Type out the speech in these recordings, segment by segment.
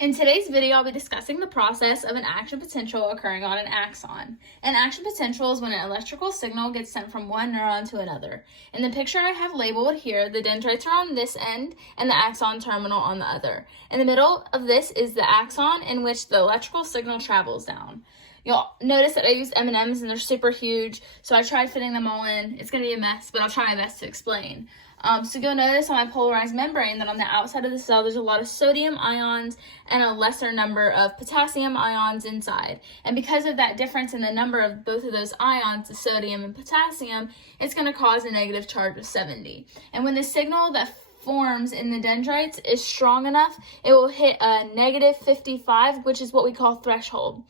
In today's video, I'll be discussing the process of an action potential occurring on an axon. An action potential is when an electrical signal gets sent from one neuron to another. In the picture I have labeled here, the dendrites are on this end and the axon terminal on the other. In the middle of this is the axon in which the electrical signal travels down. You'll notice that I used M&Ms and they're super huge, so I tried fitting them all in. It's going to be a mess, but I'll try my best to explain. So you'll notice on my polarized membrane that on the outside of the cell there's a lot of sodium ions and a lesser number of potassium ions inside. And because of that difference in the number of both of those ions, the sodium and potassium, it's going to cause a negative charge of 70. And when the signal that forms in the dendrites is strong enough, it will hit a negative 55, which is what we call threshold.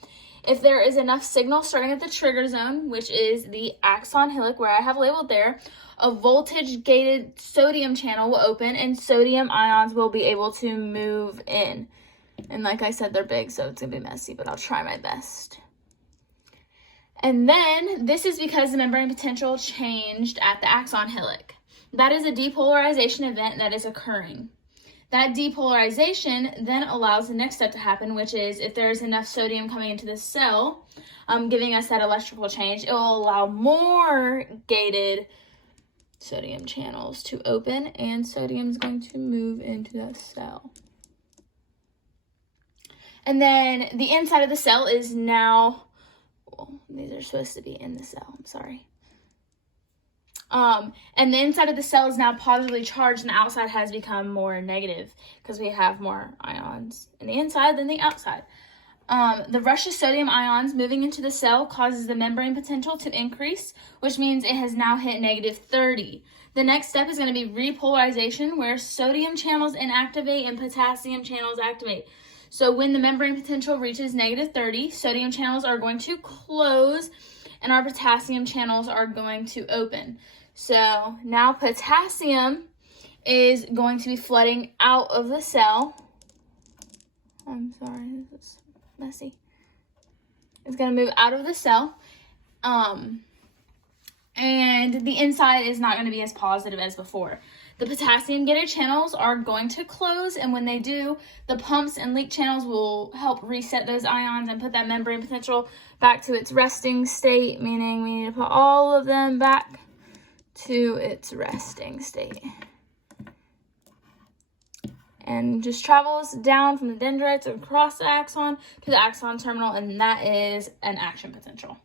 If there is enough signal starting at the trigger zone, which is the axon hillock where I have labeled there, a voltage-gated sodium channel will open and sodium ions will be able to move in. And like I said, they're big, so it's going to be messy, but I'll try my best. And then this is because the membrane potential changed at the axon hillock. That is a depolarization event that is occurring. That depolarization then allows the next step to happen, which is if there is enough sodium coming into the cell, giving us that electrical change, it will allow more gated sodium channels to open, and sodium is going to move into the cell. And then the inside of the cell is now, well, these are supposed to be in the cell, I'm sorry. And the inside of the cell is now positively charged and the outside has become more negative because we have more ions in the inside than the outside. The rush of sodium ions moving into the cell causes the membrane potential to increase, which means it has now hit negative 30. The next step is going to be repolarization, where sodium channels inactivate and potassium channels activate. So when the membrane potential reaches negative 30, sodium channels are going to close and our potassium channels are going to open. So now potassium is going to be flooding out of the cell. I'm sorry, this is messy. It's going to move out of the cell. And the inside is not going to be as positive as before. The potassium gated channels are going to close, and when they do, the pumps and leak channels will help reset those ions and put that membrane potential back to its resting state, meaning we need to put all of them back to its resting state. And just travels down from the dendrites across the axon to the axon terminal, and that is an action potential.